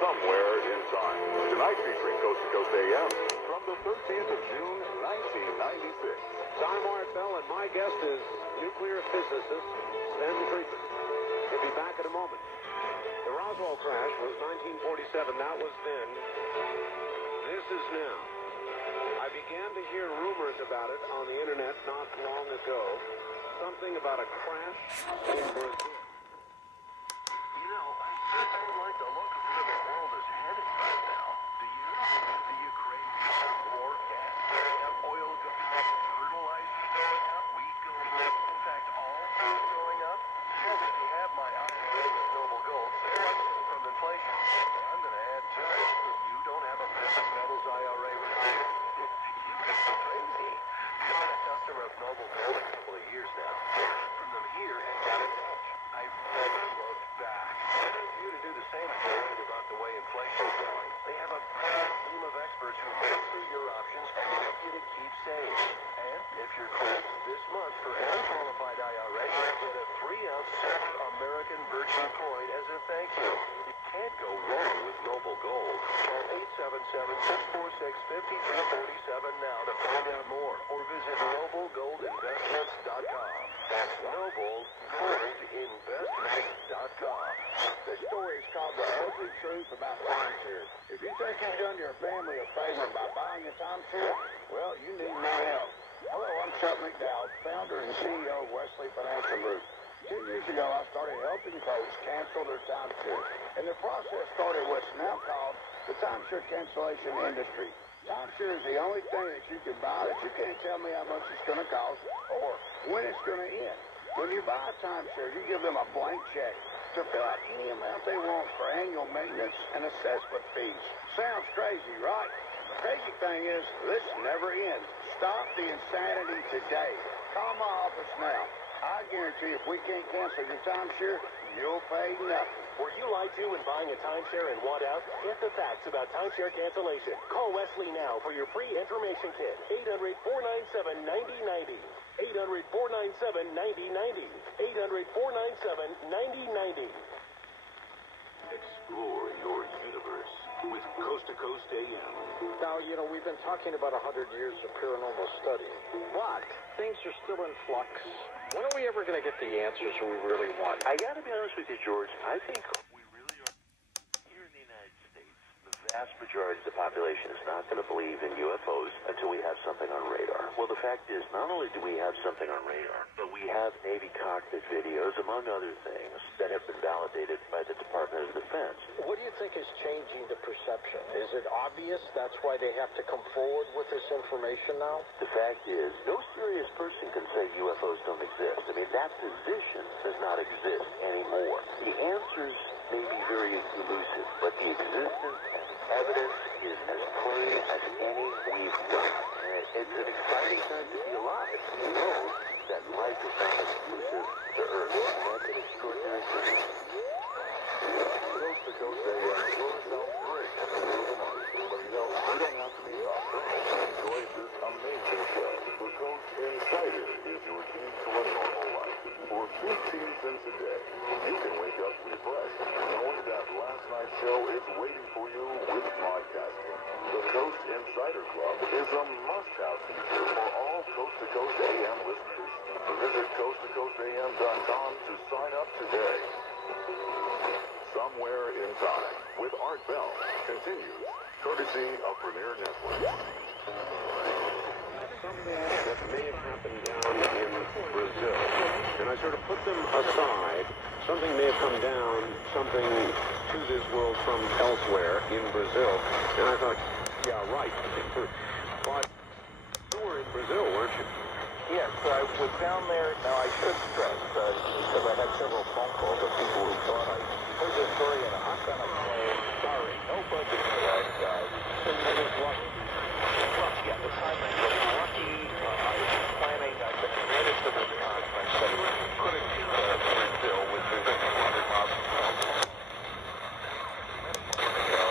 Somewhere in Time. Tonight featuring Coast to Coast AM from the 13th of June, 1996. Time Art Bell, and my guest is nuclear physicist Sven Friedman. He'll be back in a moment. The Roswell crash was 1947. That was then. This is now. I began to hear rumors about it on the internet not long ago. Something about a crash in Brazil. You know, I sure don't like the look of where the world is headed right now. Do you? Do you crave more gas going up, oil going up, fertilizer going up, wheat going up, in fact, all food going up? Well, if you have my IRA with Noble Gold, from inflation, I'm going to add to it. You don't have a precious metals IRA with me. You're crazy. I've been a customer of Noble Gold a couple of years now. From them here and down in Dutch, I've never looked back. I urge you to do the same if you're worried about the way inflation is going. They have a team of experts who go through your options and help you to keep saving. And if you're close this month for any qualified IRA, get a 3-ounce American Virgin coin as a thank you. You can't go wrong with Noble Gold. Call 877-646-5347 now to find out more, or visit noblegoldinvestments.com. That's noblegoldinvestments.com. This story is called The Ugly Truth About Timeshares. If you think you've done your family a favor by buying a timeshare, well, you need my help. Hello, I'm Chuck McDowell, founder and CEO of Wesley Financial Group. 2 years ago, I started helping folks cancel their timeshare, and the process started what's now called the timeshare cancellation industry. Timeshare is the only thing that you can buy that you can't tell me how much it's going to cost or when it's going to end. When you buy a timeshare, you give them a blank check to fill out any amount they want for annual maintenance and assessment fees. Sounds crazy, right? The crazy thing is, this never ends. Stop the insanity today. Call my office now. I guarantee if we can't cancel your timeshare, you'll pay nothing. Were you lied to when buying a timeshare and want out? Get the facts about timeshare cancellation. Call Wesley now for your free information kit. 800-497-9090. 800-497-9090. 800-497-9090. Explore your universe with Coast to Coast AM. Now, you know, we've been talking about 100 years of paranormal study, but things are still in flux. When are we ever going to get the answers we really want? I got to be honest with you, George. I think we really are. Here in the United States, the vast majority of the population is not going to believe in UFOs until we have something on radar. Well, the fact is, not only do we have something on radar, but we have Navy cockpit videos, among other things, that have been validated by the Department of Defense. What do you think is changing the perception? Is it obvious that's why they have to come forward with this information now? The fact is, no serious person can say UFOs don't exist. I mean, that position does not exist anymore. The answers may be very elusive, but the existence and the evidence is as plain as any we've done. And it's an exciting time to be alive. Who knows that life is not exclusive to Earth? That's an extraordinary thing. Coast to Coast AM, Florida, Brick, but you know, we don't have to be doctors to enjoy this amazing show. The Coast Insider is your key to a normal life. For 15 cents a day, you can wake up refreshed, knowing that last night's show is waiting for you with podcasting. The Coast Insider Club is a must-have feature for all Coast to Coast AM listeners. Visit coasttocoastam.com to sign up today. Somewhere in Time with Art Bell continues, courtesy of Premier Network. Something that may have happened down in Brazil, and I sort of put them aside. Something may have come down, something to this world from elsewhere in Brazil, and I thought, yeah, right. But you were in Brazil, weren't you? Yes, I was down there. Now, I should stress, because I had several phone calls of people who thought I heard this story and I'm going to plane. Sorry, no budget for that, guys. I was lucky. Well, yeah, the timing was lucky. I was planning. I've been invited to this conference, but couldn't get to Brazil, which is 100 miles from home. So,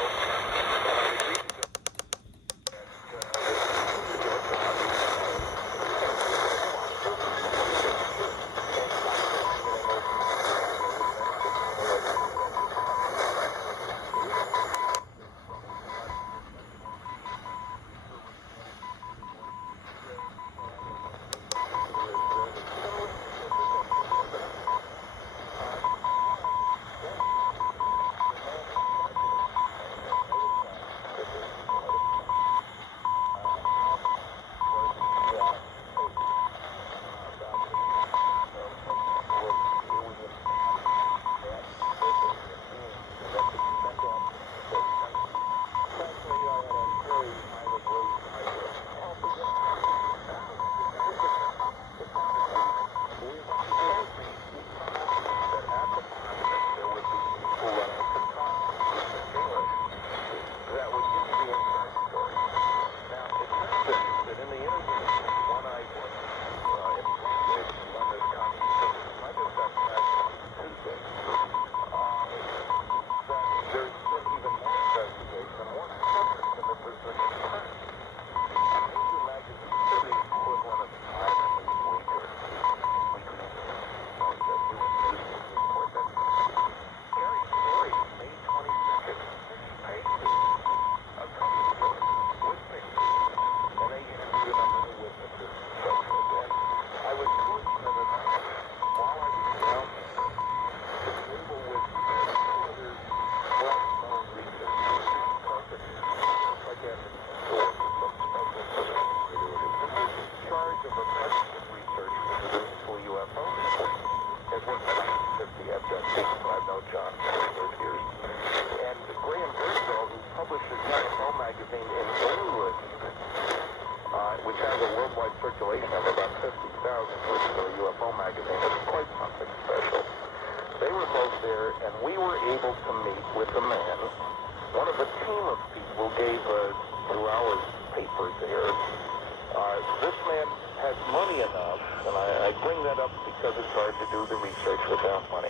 and we were able to meet with a man. One of a team of people gave to our paper there. This man has money enough, and I bring that up because it's hard to do the research without money.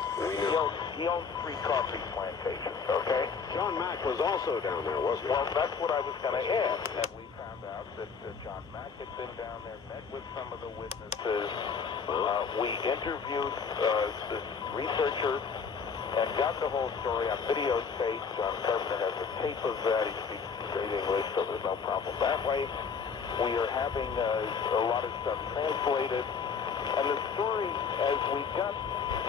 He owns 3 coffee plantations, okay? John Mack was also down there, wasn't he? Well, that's what I was going to add. And we found out that John Mack had been down there, met with some of the witnesses. We interviewed this researcher and got the whole story on videotape. John Carpenter has a tape of that. He speaks great English, so there's no problem that way. We are having a lot of stuff translated. And the story, as we got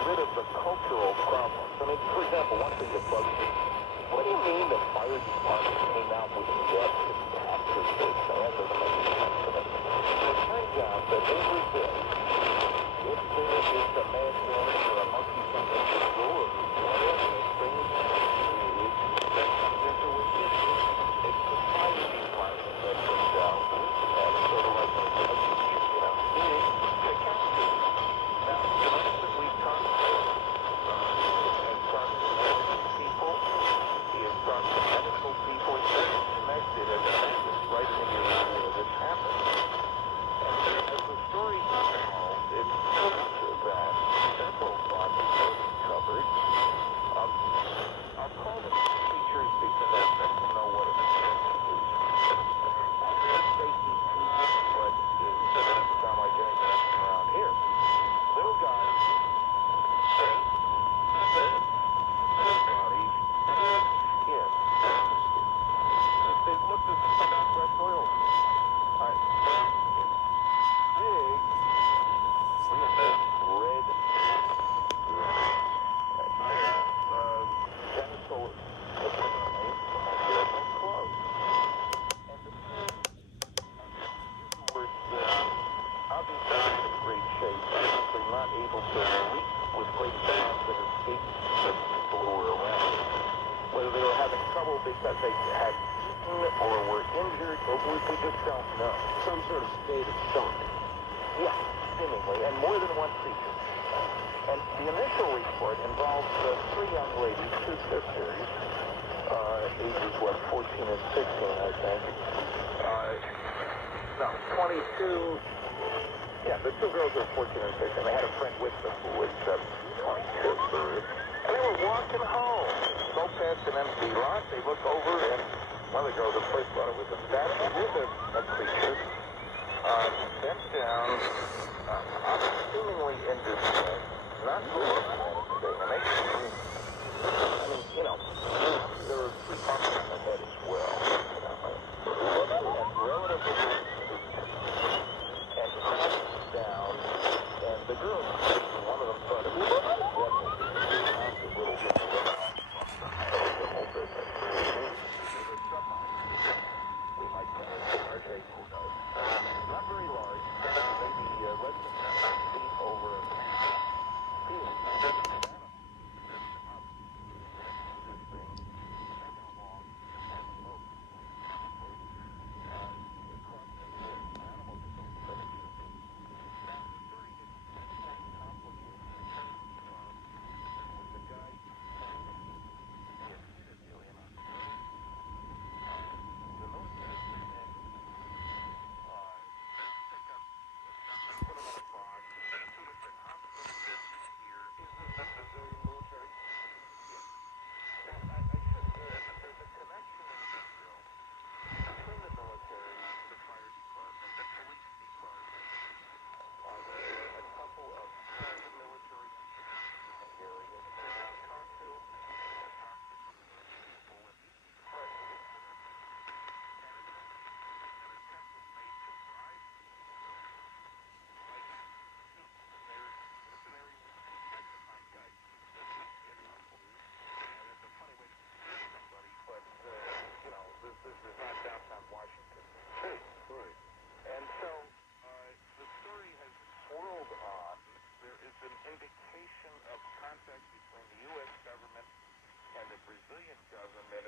rid of the cultural problems, I mean, for example, one thing that bugs me, what do you mean the fire department came out with deaths and taxes this? That doesn't make any sense to me. It turns out that in Brazil, if there is a mad illness or a monkey something to go or whatever, things that comes into it. It's the fire department that comes out and sort of like a you know, to capture. Now, the nice that we talked to and talked to people, he has talked to medical people, it's very connected, and it's right in the area where this happened. And as the story evolved, it proved that several bodies were covered. I'll call them features because I know what it is. Safety features, but it doesn't sound like anything around here. Little guys, body, skin. They looked at some fresh oil. Big, red, genital clothes. And the were obviously in great shape, obviously not able to leap with great bounds and escape the people who were around. Whether they were having trouble because they had eaten or were injured, or we just don't know. Some sort of state of shock. Yeah, seemingly, and more than one feature. And the initial report involves 3 young ladies, 2 sisters, ages, 14 and 16, I think. No, 22. Yeah, the 2 girls were 14 and 16. They had a friend with them who was 22. And they were walking home. Go past an empty lot. They look over, and one of the girls at first thought it was a statue. Here's a creature. Bent down, seemingly in distress, not moving anything. And they, I mean, you know, there were 3 bumps on the head as well. You know, and relatively and crouched down, and the girls, one of them thought it was a little bit of the whole business. We might call it RJ, who knows. Not very large, maybe less than 10 feet over a field.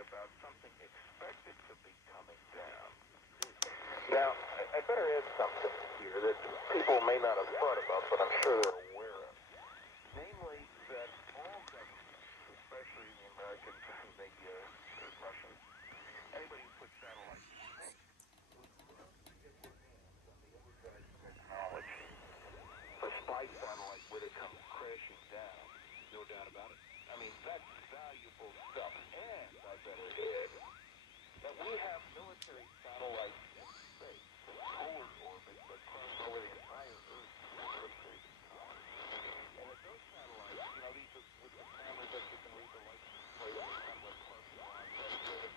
About something expected to be coming down. Now, I better add something here that people may not have thought about, but I'm sure they're aware of. Namely, that all governments, especially Americans, maybe Russians, anybody who puts satellites in space would love to get their hands on the other guy's technology. A spy satellite where it comes crashing down, no doubt about it. I mean, that's valuable stuff. And I better add that we have military satellites in space, in polar orbit, that cross over the entire Earth to rotate. And if those satellites, these are with the cameras that you can read the license plate and they have like parking lot, that's good.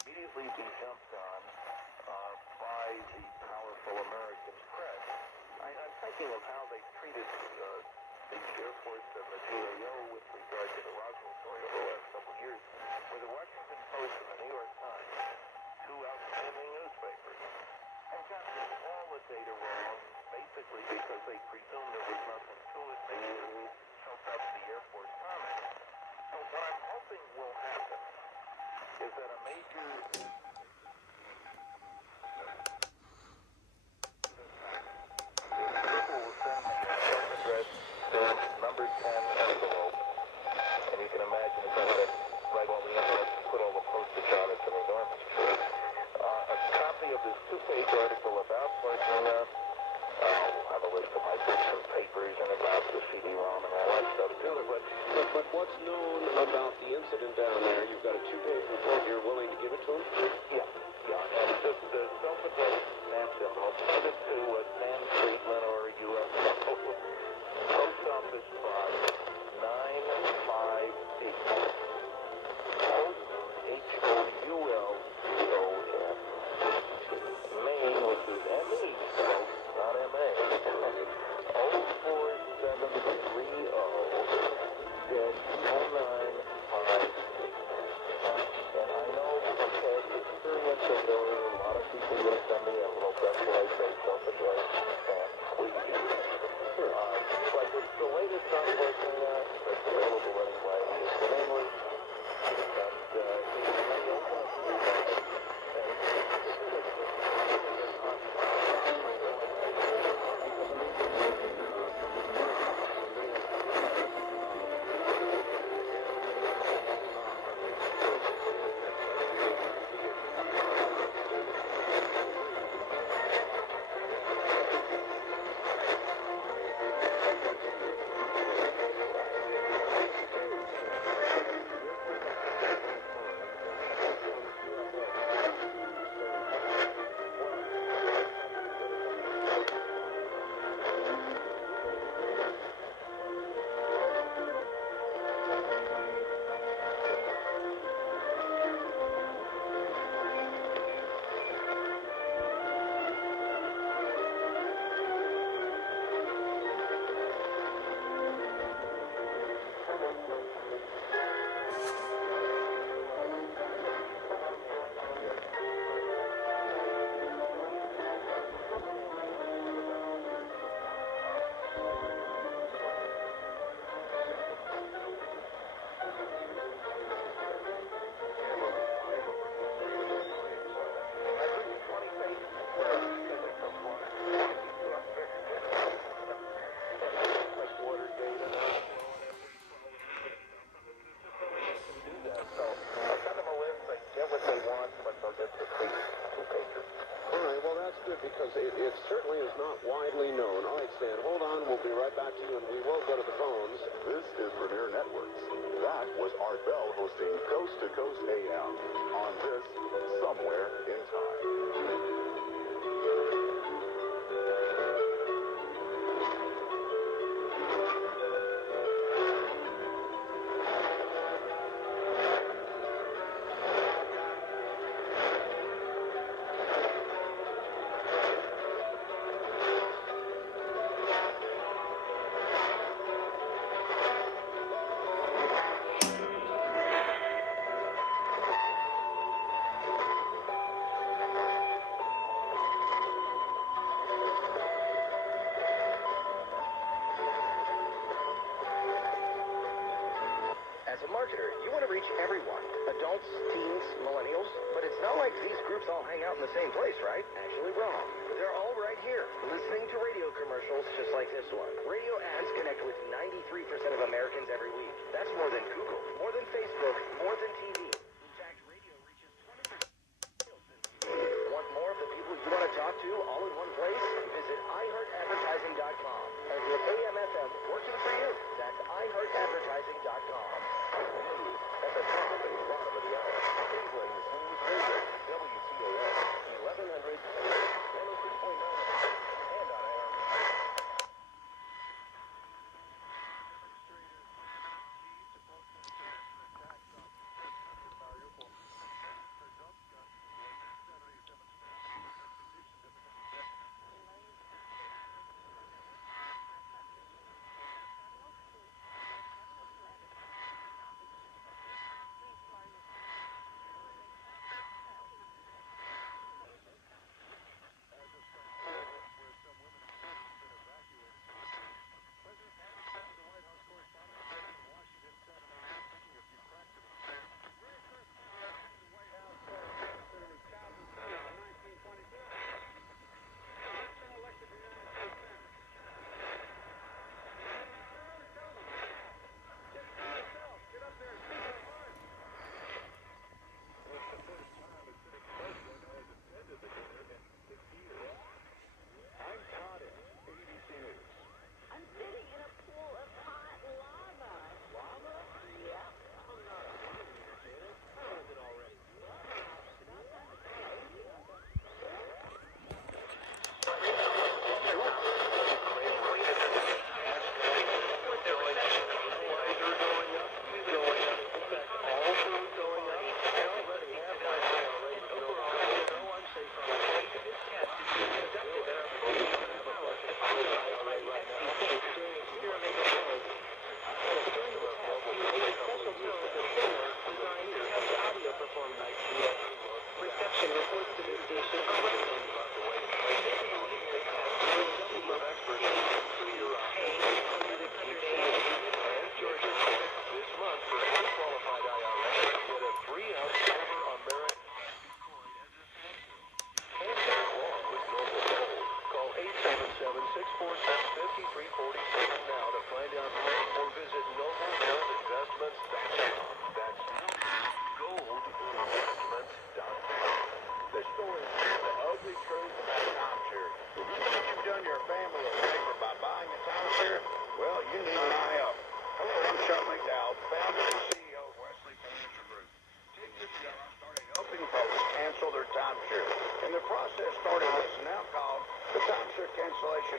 Immediately be jumped on by the powerful American press. I'm thinking of how they treated the Air Force and the GAO with regard to the Roswell story over the last couple of years, where the Washington Post and the New York Times, two outstanding newspapers, have gotten all the data wrong, basically because they presumed there was nothing to it. They choked up the Air Force comment. So what I'm hoping will happen is that a major people will send me a self-addressed number 10 envelope, and you can imagine if I had to write all the envelopes and put all the postage on it, it's an enormous trip. A copy of this two-page article about Bartuna. I'll have a list of my books and papers and about the CD-ROM and all that stuff too. But what's known about the incident down there? You've got a two-page report. You're willing to give it to him? Yeah. And just because it certainly is not widely known. All right, Stan, hold on. We'll be right back to you, and we will go to the phones. This is Premier Networks. That was Art Bell hosting Coast to Coast AM on this Somewhere in Time. As a marketer, you want to reach everyone. Adults, teens, millennials. But it's not like these groups all hang out in the same place, right? Actually wrong. They're all right here, listening to radio commercials just like this one. Radio ads connect with 93% of Americans every week. That's more than Google, more than Facebook, more than TV. In fact, radio reaches 20%. Want more of the people you want to talk to all in one place? Visit iHeartAdvertising.com and get AM/FM working for you. That's iHeartAdvertising.com. At the top and bottom of the hour, Cleveland's News Radio, WTAM, 1100, 106.9, and on air.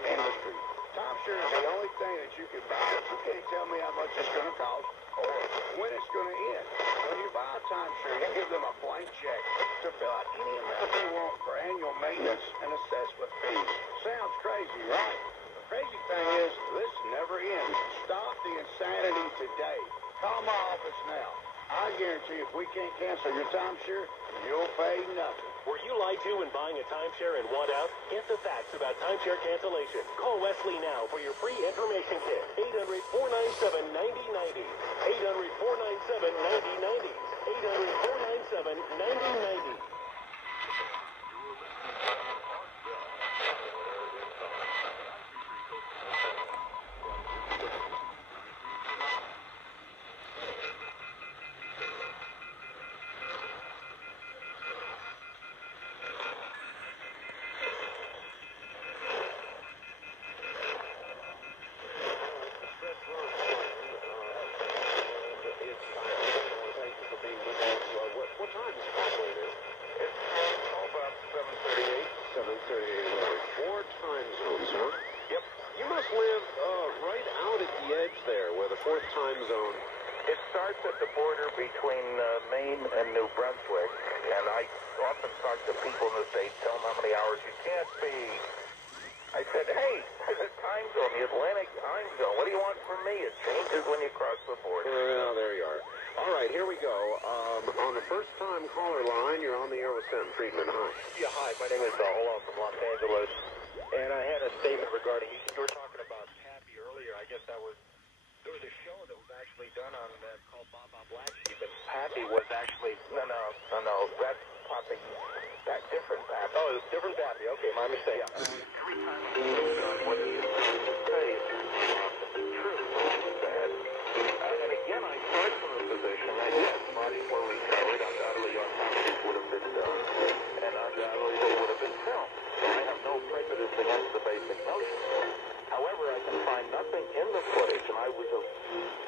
Industry. Timeshare is the only thing that you can buy. You can't tell me how much it's going to cost or when it's going to end. When you buy a timeshare, you give them a blank check to fill out any amount they want for annual maintenance and assessment fees. Sounds crazy, right? The crazy thing is, this never ends. Stop the insanity today. Call my office now. I guarantee if we can't cancel your timeshare, you'll pay nothing. Were you lied to when buying a timeshare and want out? Get the facts about timeshare cancellation. Call Wesley now for your free information kit. 800-497-9090. 800-497-9090. 800-497-9090. see. 4 time zones, huh? Yep. You must live right out at the edge there, where the 4th time zone. It starts at the border between Maine and New Brunswick, and I often talk to people in the state, tell them how many hours you can't be. I said, hey, there's a time zone, the Atlantic time zone. What do you want from me? It changes when you cross the border. Well, there you are. All right, here we go. On the first-time caller line, you're on the air with Sam Friedman. Hi. Yeah, hi. My name is Olaf from Los Angeles, and I had a statement regarding, you were talking about Pappy earlier. I guess there was a show that was actually done on called Baba Black Sheep, and Pappy was actually... No, that's Pappy. That's different Pappy. Oh, it's different Pappy. Okay, my mistake. Yeah. Every time it's done, what he is to say is true. Bad. And again, I start from the position that, yes, bodies were recovered. Undoubtedly, autopsies would have been done. And undoubtedly, they would have been filmed. So I have no prejudice against the basic notion. However, I can find nothing in the footage. And I was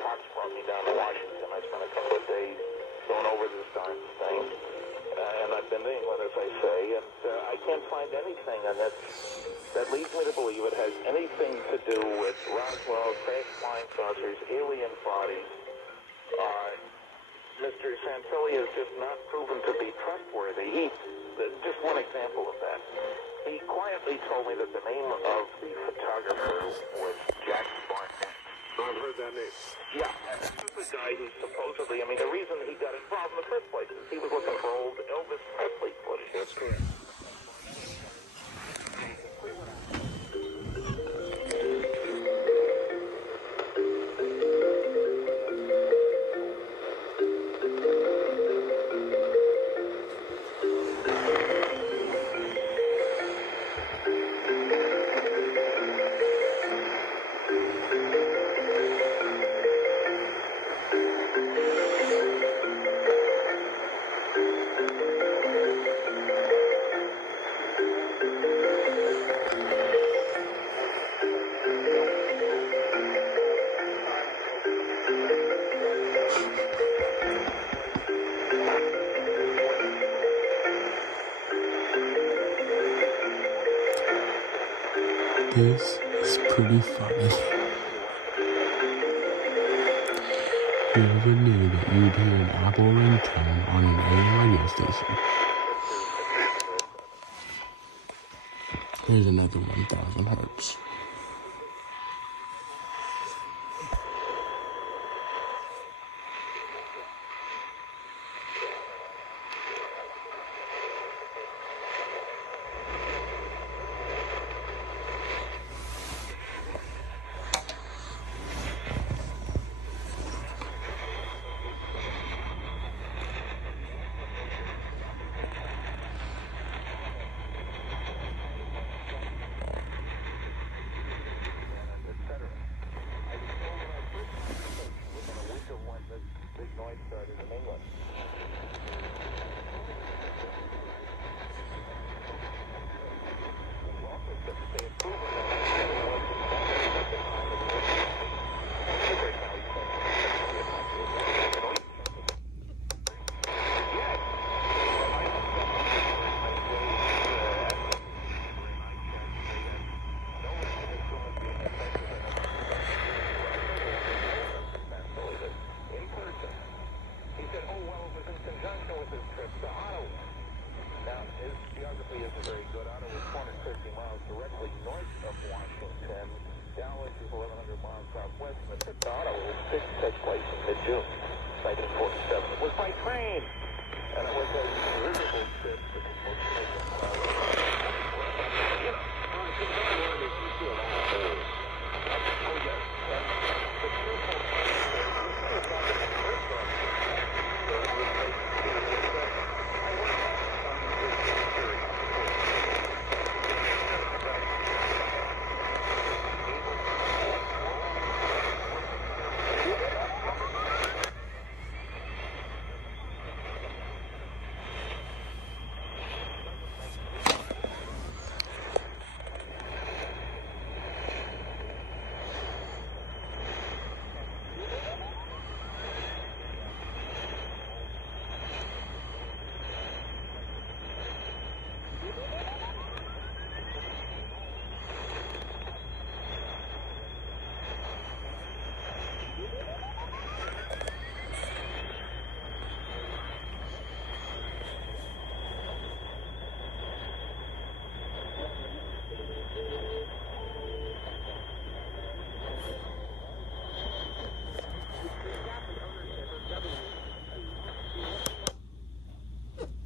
Fox brought me down to Washington. I spent a couple of days going over this darn thing. And I've been in it, as I say. And I can't find anything on that leads me to believe it has anything to do with Roswell, crash flying saucers, alien bodies. Mr. Santilli has just not proven to be trustworthy. Just one example of that. He quietly told me that the name of the photographer was Jack Barnett. I've heard that name. Yeah, and this is the guy who supposedly, I mean, the reason he got involved in the first place is he was looking for old Elvis Presley footage. That's correct. This is pretty funny. Who ever knew that you'd hear an Apple ringtone on an AM radio station? Here's another 1,000 hertz.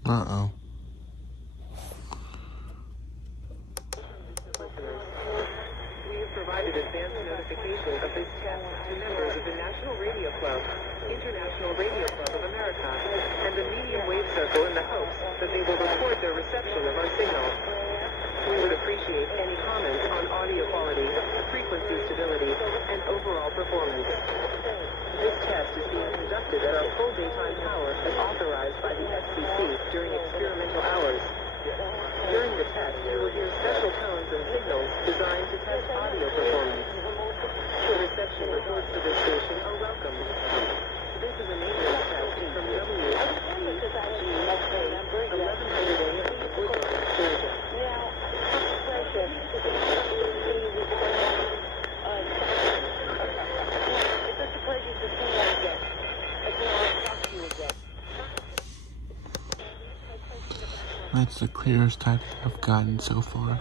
Uh-oh. We have provided advance notification of this test to members of the National Radio Club, International Radio Club of America, and the Medium Wave Circle in the hopes that they will record their reception of our signal. We would appreciate any comments on audio quality, frequency stability, and overall performance. This test is being conducted at our full daytime power as authorized by the FCC during experimental hours. During the test, you will hear special tones and signals designed to test audio performance. The reception reports to this station are welcome. This is a maintenance test from WCGA-AM, 1100 AM, Woodbine, Georgia. That's the clearest type I've gotten so far.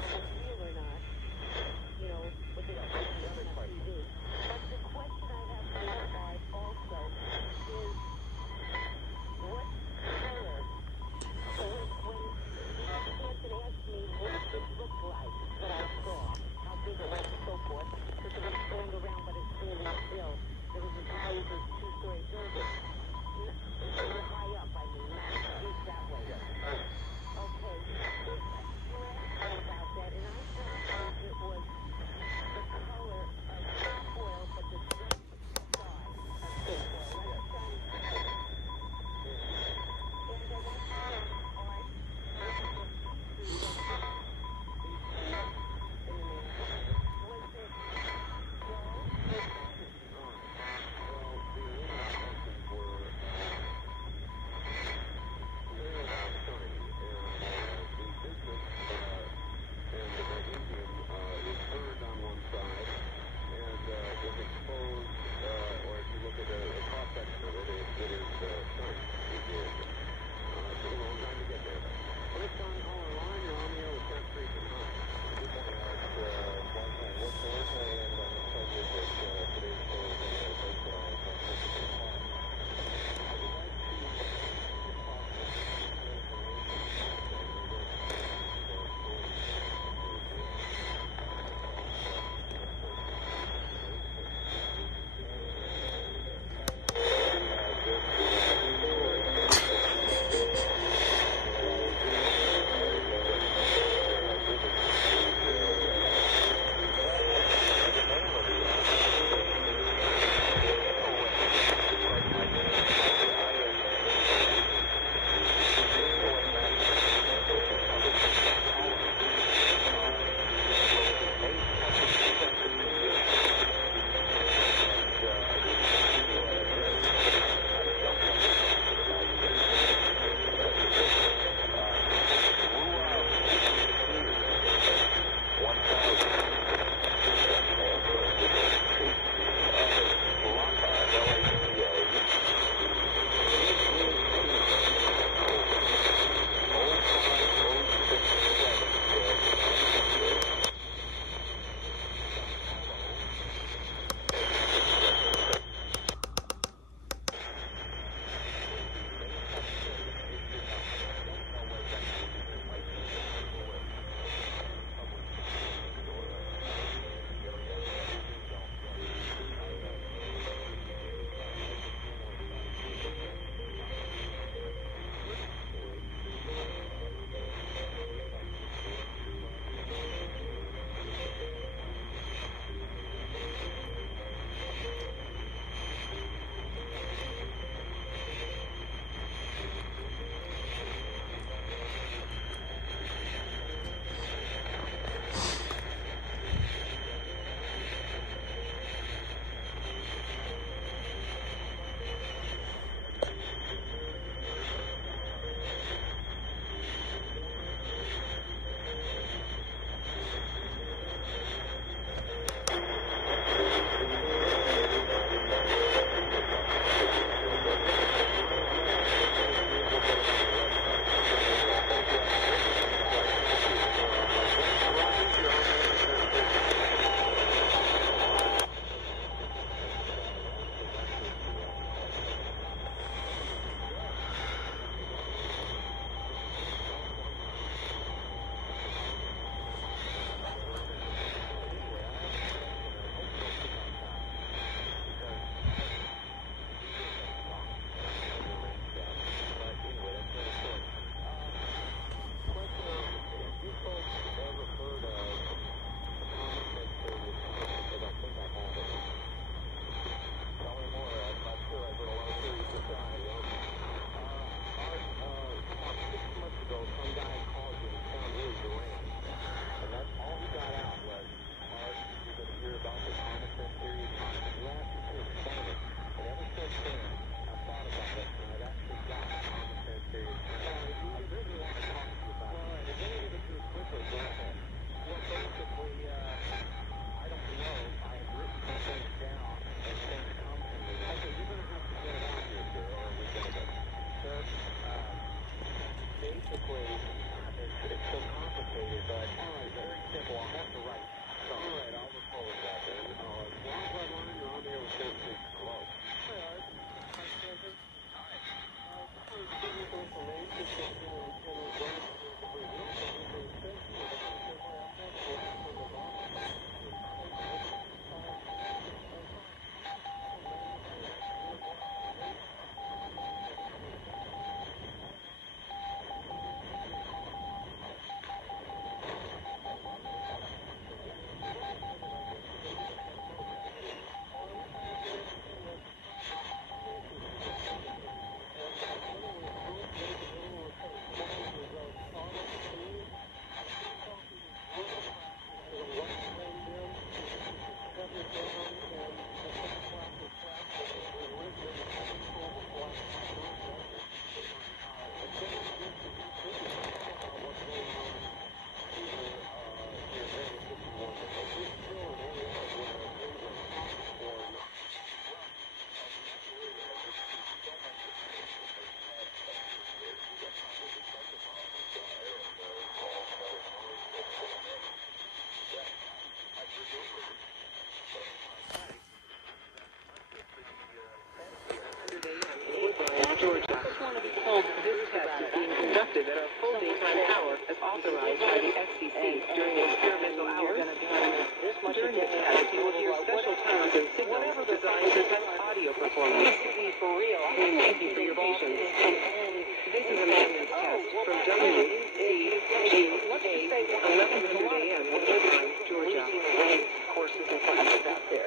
authorized by the FCC during experimental hours. During the test, you will hear special tones and signals designed to test audio performance. Thank you for your patience. This is a maintenance test from WCGA-AM, 1100 AM, Woodbine, Georgia. Courses and classes out there.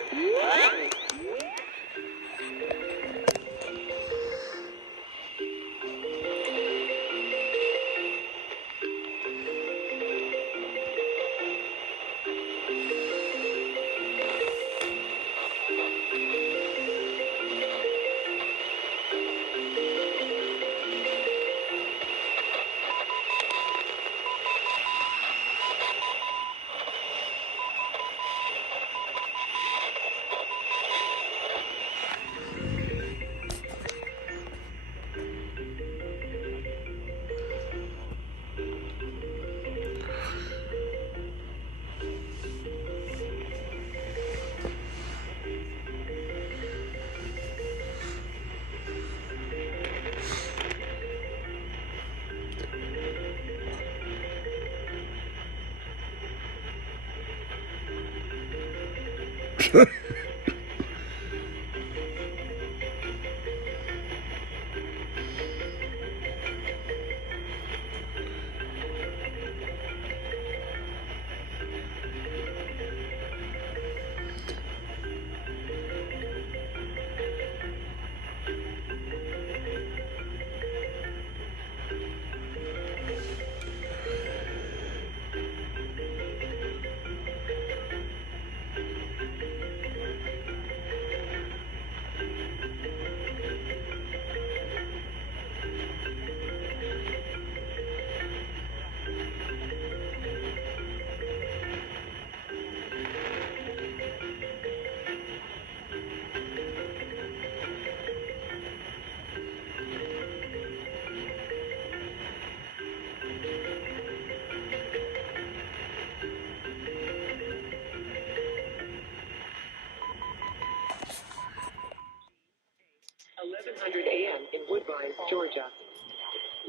AM in Woodbine, Georgia.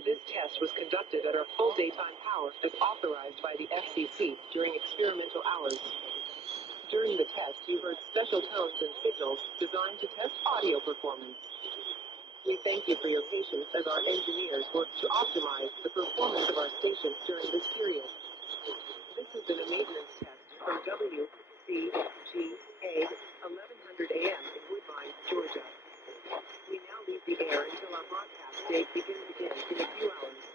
This test was conducted at our full daytime power as authorized by the FCC during experimental hours. During the test, you heard special tones and signals designed to test audio performance. We thank you for your patience as our engineers work to optimize the performance of our station during this period. This has been a maintenance test from WCGA 1100 AM in Woodbine, Georgia. We now leave the air until our broadcast date begins again in a few hours.